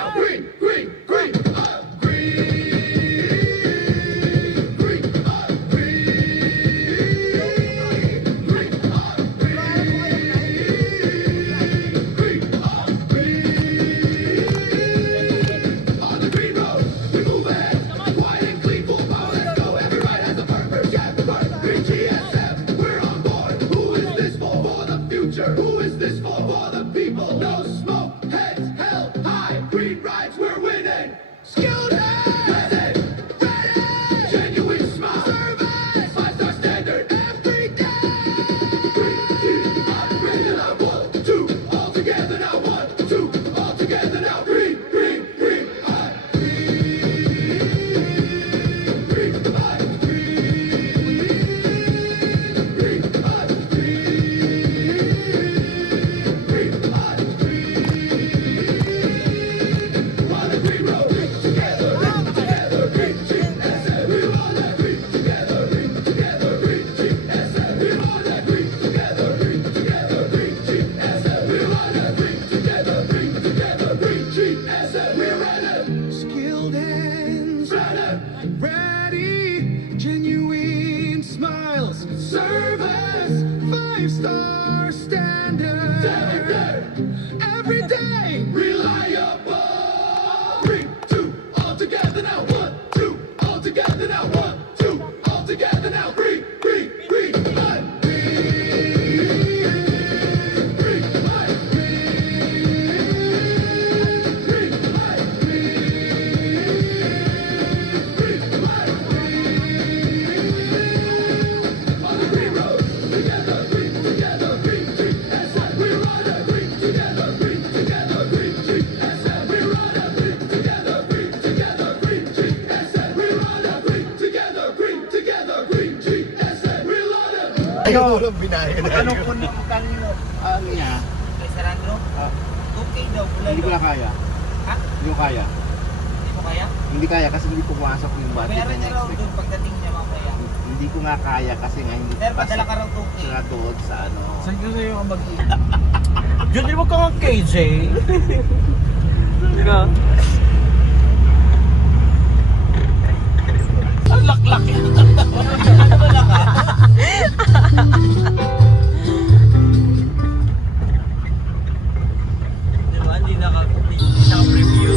now. Green, green, green, green, green, on the green road, we move ahead. Quiet and clean, full power, let's go. Every ride has a purpose, yeah, green GSF, we're on board. Who is this for the future? Who is this for the people? No smoke, heads held high. Green rides, we're winning. Skilled hands, ready, ready. Genuine smile, service, 5-star standard every day. Green team, upgraded now. 1, 2, all together now. 1, 2, all together now. Green, green, green, high. Green, high. Green, high. Green, high. On the green road, green together, green GSF. We on that green together, green GSF. We on that green together, green GSF. We on that green together, green GSF. We're ready. Skilled hands, ready, genuine smiles, service, 5-star standard. Every day, reliable. 3, 2, all together now. 1, 2, all together now. 1, 2, all together now. Green, green, green, high. Green, high. Green, high. Green, high. On the green road, together, green GSF. We're on a green together, green GSF. We're on a green together, green GSF. We're on a green together, green GSF. We're on a. Ayun, binayan na Anong yun. kunin ko kanino? Ano niya? Kay Sarandro? Okay daw, pula Hindi ko daw. na kaya. Ha? Hindi ko kaya. Hindi mo kaya? Hindi kaya kasi hindi pumasok yung budget Bayaran na niya raw next doon week. pagdating niya mamaya. Hindi ko nga kaya kasi nga hindi Sir, padala ka raw 2K. Sira doon sa ano. Saan kasi yung mag... Diyan din mo ka nga KJ. Hindi ka. Ang laklak yun. Wala ka? Diba? Hindi naka-preview.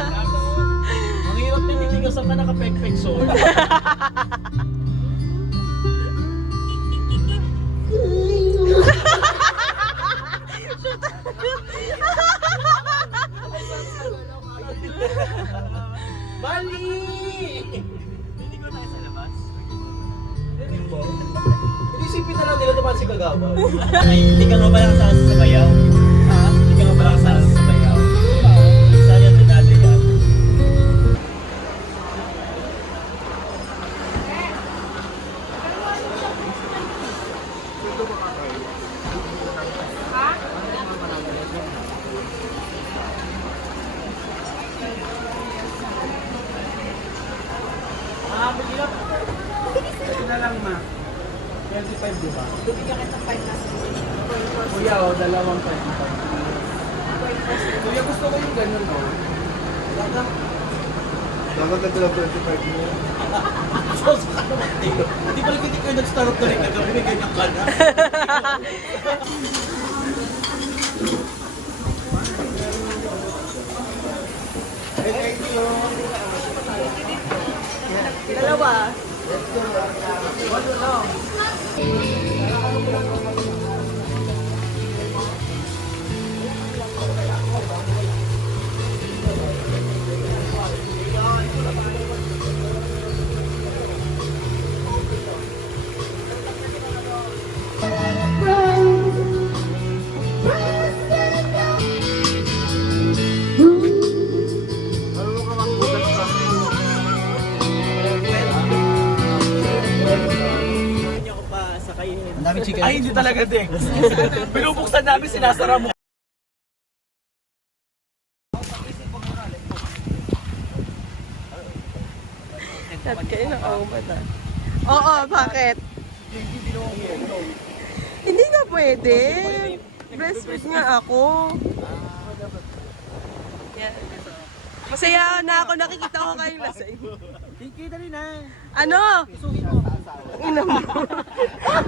Ang hirap na titigasan ka naka-pek-pek soul. Bali! Hindi ko tayo sa labas. Inisipin na lang nila naman si Kagawa. Ay, hindi ka nga ba lang sa sabayaw? Ha? Hindi ka nga ba lang sa sabayaw? Saan yan dinali yan? Ito na lang ma. 25 di ba? Kuya o, dalawang 25. Kuya gusto ko yung ganun o. Dapat na 25 mo. So, sa naman dito. Hindi pala hindi kayo nag-start na rin kagabi, may ganyan ka na. Dalawa. Kainin. Ang daming chicken. Ay, hindi talaga, Dex. Binubuksan namin, sinasara mo. At kayo na Oo, bakit? Hindi na pwede. Breastfeed nga ako. Yan. Masaya na ako, nakikita ko kayong lasing. Kita rin na. Ano? Ina mo.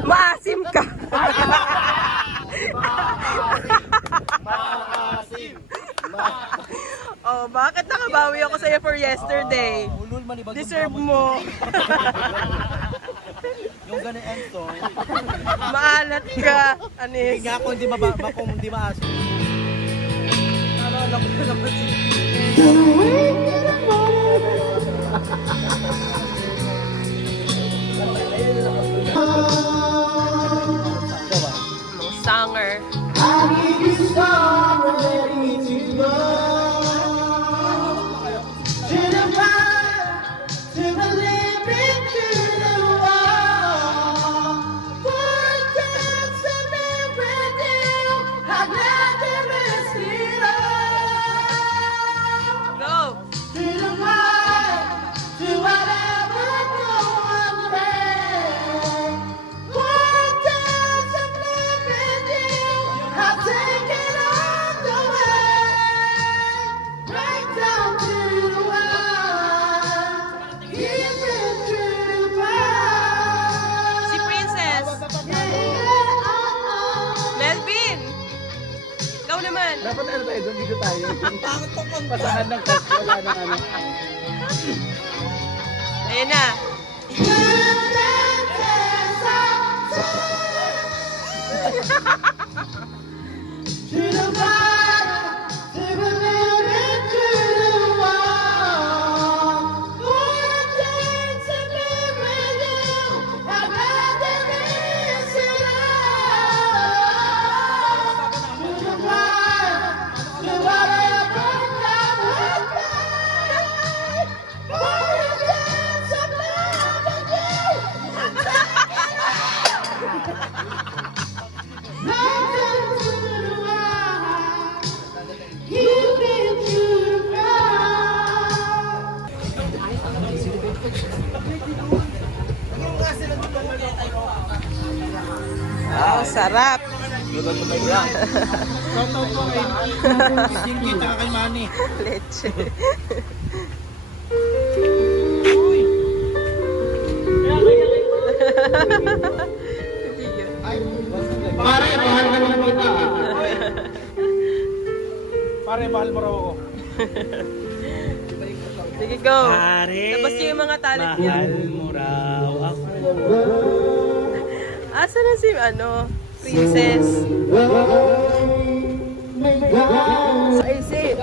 Maasim ka. Oh, bakit nakabawi ako sa'yo for yesterday? Ulul manibag. Deserve mo. Yung ganun Enzo. Maalat ka, Anis. Hindi ako hindi hindi maaso. Naalala ko na naman si... Sanger. Go! Si Princess. Melvin! Ikaw naman. Dapat ano tayo doon, dito tayo. Bakit to kung Pasahan ng cost, wala nang ano. Ayan na. Wow, sarap. Shoutout po kay Jinky at kay Manny. Leche. Hindi yun. Pare, mahal ka naman kita. Pare, mahal mo raw ako. Sige, go. Pare, Tapos yung mga talent niya. mahal mo raw ako. Asa na si, Princess? Sa isip.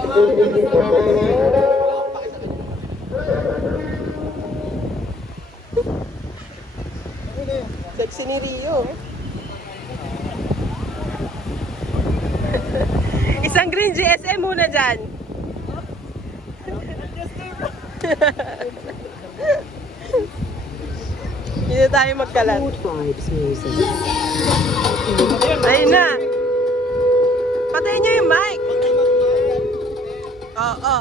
Sexy ni Rio. Isang green GSM muna dyan. Hindi na tayo magkalat. Ayun na. Patayin niyo yung mic. Oo.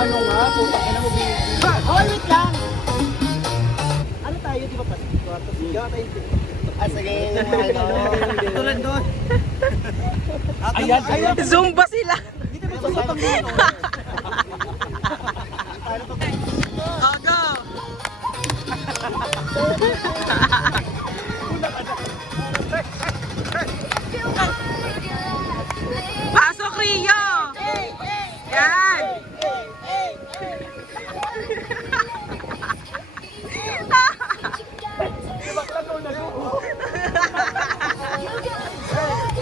Ano nga, putak na mo Hoy, wait lang! Ano tayo, di ba pa? Sige, ano. Tulad doon. Ayan, ayan. Zumba sila. Dito ba sa pang Oh, go. Pasok, Rio. Yan.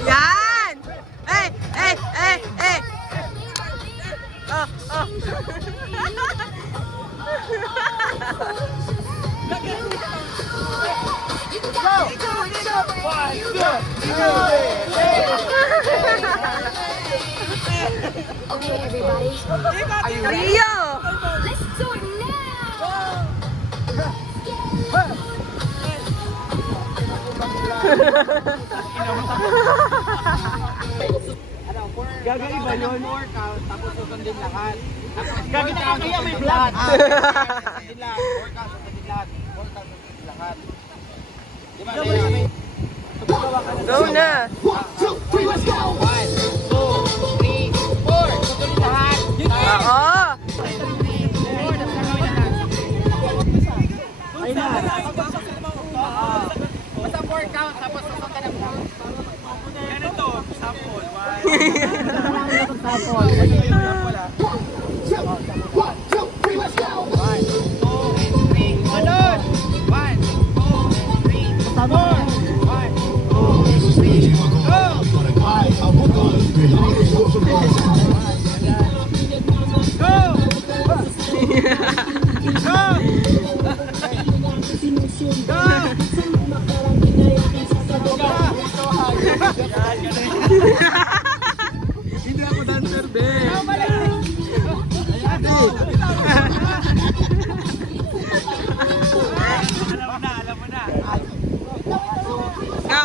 Yan. Hey, hey, hey, hey. Oh, oh. Go! 1, 2, 3. Okay, everybody. Rio! Let's do it now. Gagaiba yun. Workout, tapos susundin lahat. Gagawin may vlog. Susundin lahat. Workout, susundin lahat. Workout, susundin lahat. Di ba? Go na! 1, 2, 3, let's go! 1, 2, 3, 4. Susundin lahat. Oo! Ayun na. Basta workout, tapos susundin ang vlog. Ganito, sample. 1, 2, 3, let's go! 1, 2, 3. Manod! 1, 2, 3, 4. 1, 2, 3, go! Hindi ako dancer, be. Alam mo na. Go!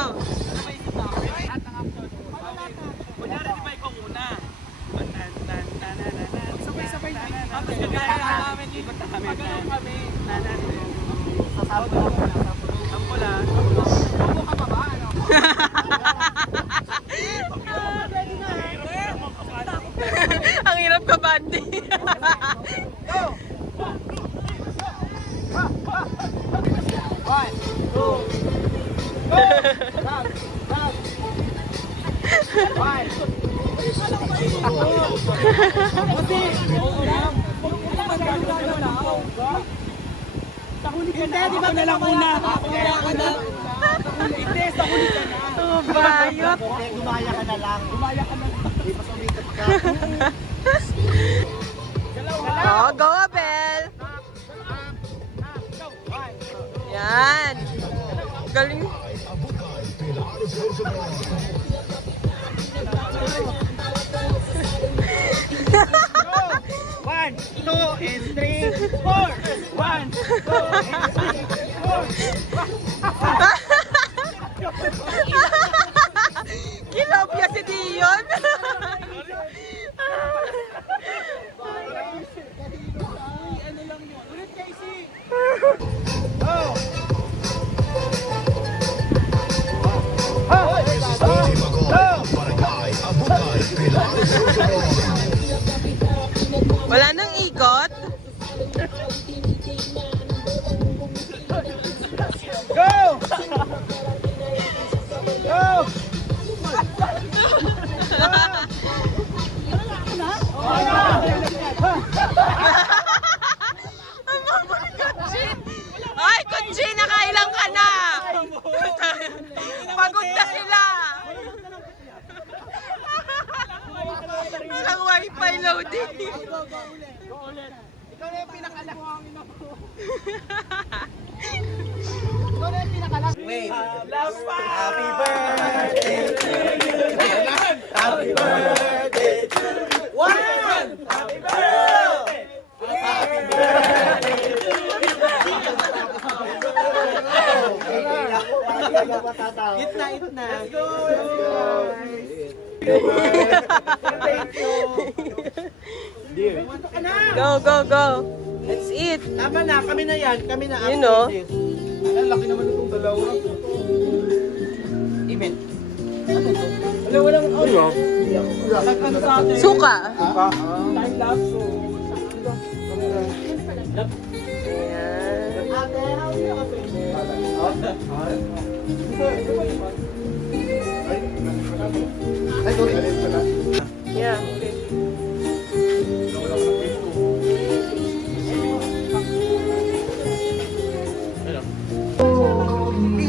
Kunyari, di ba ikaw una? Sabay-sabay. Tapos kagaya na namin dito. Pagano'n kami. Sampo lang. Sampo ka pa ba? Ano? Ang hirap ka, Bandy. Hindi, di ba na lang una? Hindi, sa huli ka na. Oh, bayot. Gumaya ka na lang. Gumaya ka na lang. Di pa sumikat ka. Oh, go, Abel! Yan! Galing! One, two, and three, four. 1, 2, and 3, 4. Kilopya si Dion! Wala nang ikot? Go! Go! Ay, Kutsi, nakailang ka na! Pagod na sila! Walang wifi loading. Ikaw na yung pinakanak. Ikaw na yung pinakanak. Wait. Happy birthday to you. Happy birthday to you. One! Happy birthday! Happy birthday to you. Itna, itna. Let's go! Thank you. Go, go, go. Let's eat. Tama na, kami na yan. Kami na You know. this. Ang laki naman itong dalawa. Amen. Wala, walang audio. Ano sa atin? Suka. Time lapse. Ayan. Ate, how do you open Ay, sorry, alin pala. Yeah.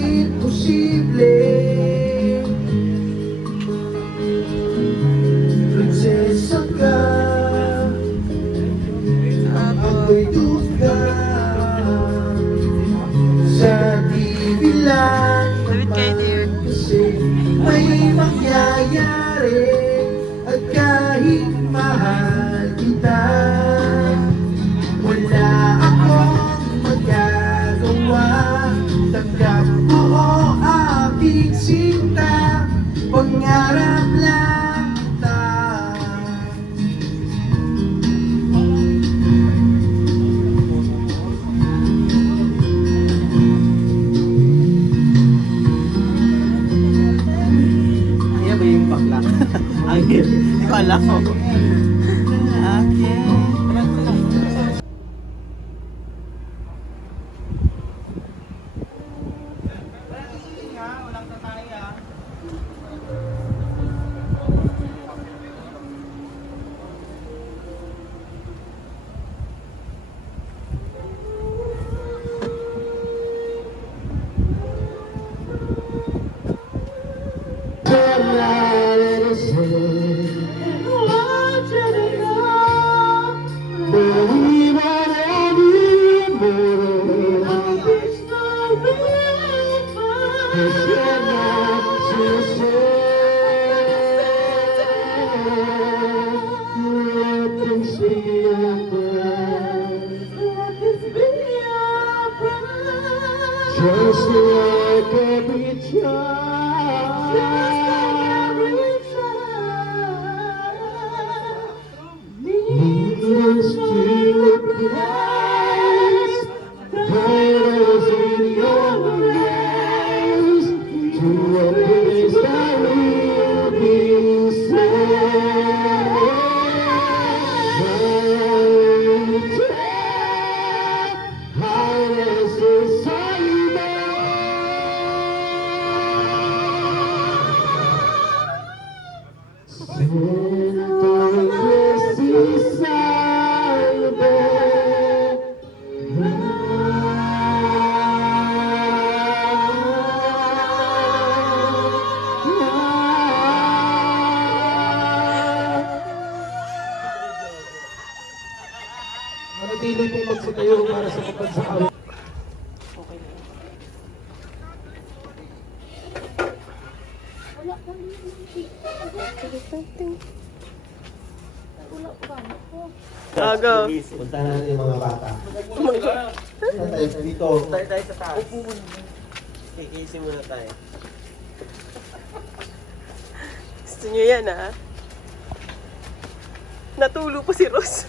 Imposible. Prinsesa ka, ako'y duda. Sa TV lang David kayo, dear. harap lang tayo. Kaya ba yung bakla? Angel. Hindi ko alam. Walang tatay ah. Just like every child, needless to replace titles in your race to a place that will be safe. Highness is Manatili pong magsitayo para sa kapansakan. Gago. Puntahan natin yung mga bata. Dito. Tayo sa taas. Kikisi muna tayo. Gusto nyo yan, ha? Natulo po si Rose.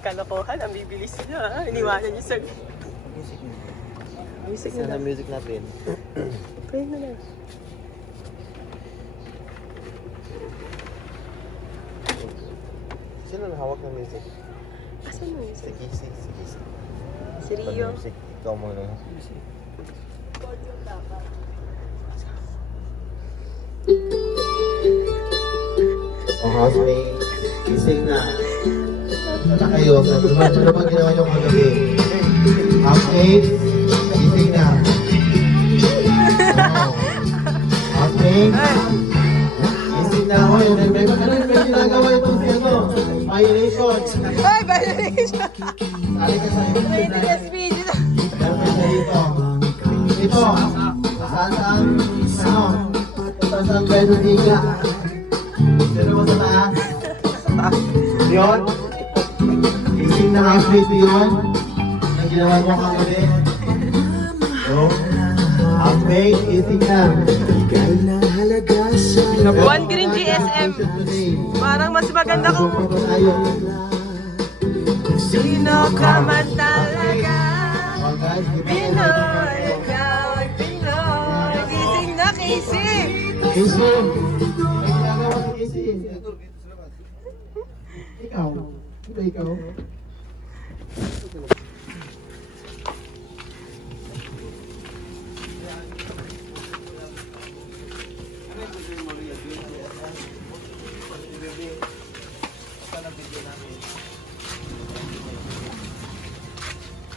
Kalokohan, ang bibilis niya, ha? Iniwanan niyo sa... Music na lang. Music natin. Pray na lang. Sino ang hawak ng music? Asan mo music? Si Si Rio. Music, ikaw mo lang. O housemate, gising na. Sana kayo, ano ba ginawa nyo kagabi? Housemate, gising na. Oh. Housemate, gising na ako. May ginagawa ito si ano, violation. Ay, violation! Sali ka sa Maintenance video na. Meron siya dito. Dito, saan ang bedo diga? Sino mo sa taas? Yun? Gising na housemate yun? Ang ginawa mo kagabi? No? Housemate, gising na. One Green GSM. Parang mas maganda kung sino ka man talaga. Pinoy, ikaw ay Pinoy. Gising na, Casey! Casey! May ginagawa si Casey. Ikaw? Ito ikaw?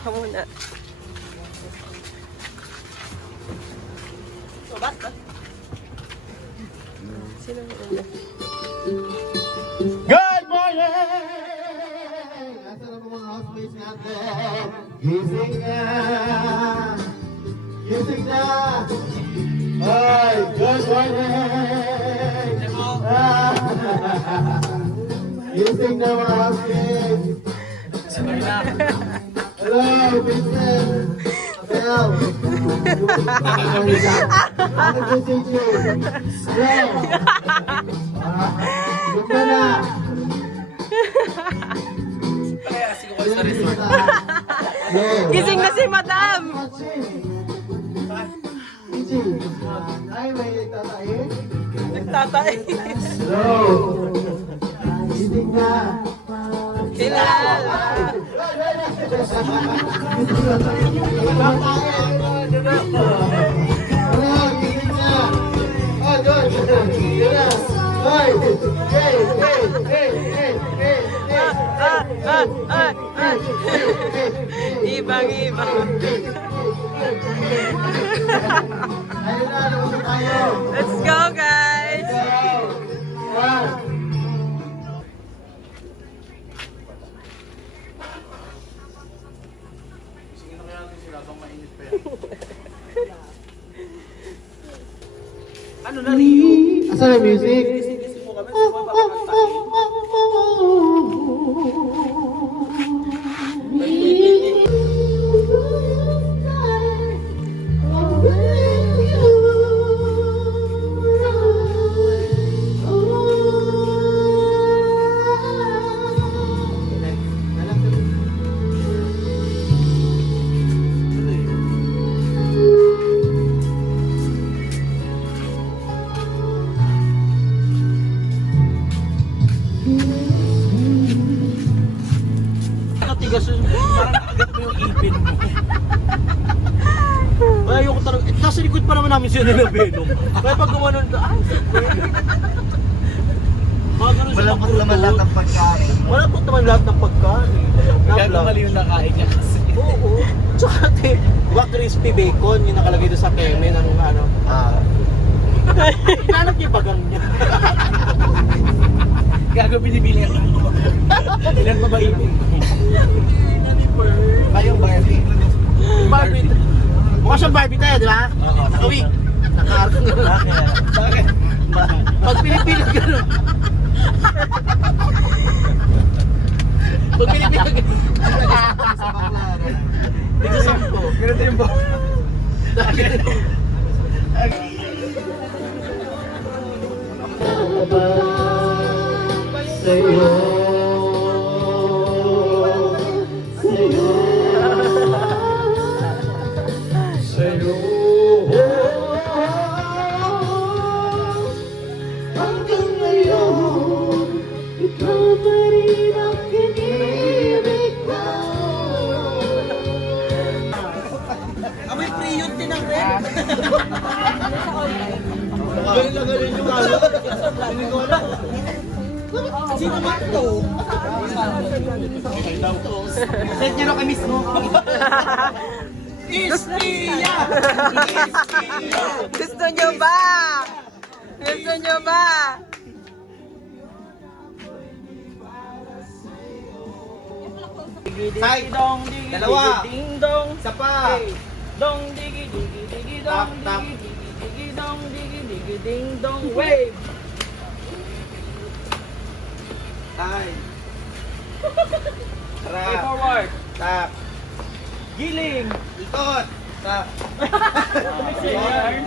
Ako muna. Sino mo una? Good morning! Nasaan ang mga housemates natin? Gising na! Gising na! Ay, good morning! Gising na mga housemates! Hello, Vincent! daw. Ano po si Jay? Doon ka na. Gising na si madam. Ay, may tatayin? Nagtatay. Hello. Gising na. Kilala. Ibang-ibang. Let's go, guys. Ano na Rio? Asa na music? Isip mo kami, gusto mo ba kakanta? Nakatigas yun, parang nakagat mo yung ipin mo. Ay, ayoko talaga. Eh, nasa likod pa naman namin siya nila Venom. Kaya pag gumanon ka, ay, malambot naman lahat ng pagkain. Malambot naman lahat ng pagkain. Kaya mali yung nakain niya kasi. Oo. Tsaka ate, diba crispy bacon yung nakalagay doon sa keme ng ano. Hanap niya yung bagang niya. Gago binibili ako. Ilan pa ba ipin? Kayong Barbie. Barbie. Mukha siyang Barbie tayo, di ba? Oo. Nakawig. Naka-arko nga. Bakit? Pag pinipilit ka nun. Pag pinipilit ka nun. Sa baklaro. Ito sa ko. Ganito yung bo. Sa'yo. Sa'yo. Sa'yo. Hanggang ngayon, ikaw pa rin ang kinibig ko. Amoy priyon din ang red. Galing na galing yung ano. Hindi ko alam. Sino man to? Set nyo na kami mismo. Istiya! Gusto nyo ba? Gusto nyo ba? Tay, dalawa. Ding dong. Isa pa. Dong digi digi digi Tap, dong tap. digi digi digi dong digi digi ding dong wave. Tay. Way Tara. forward. Tap. Giling. Ikot. Tap. Senior.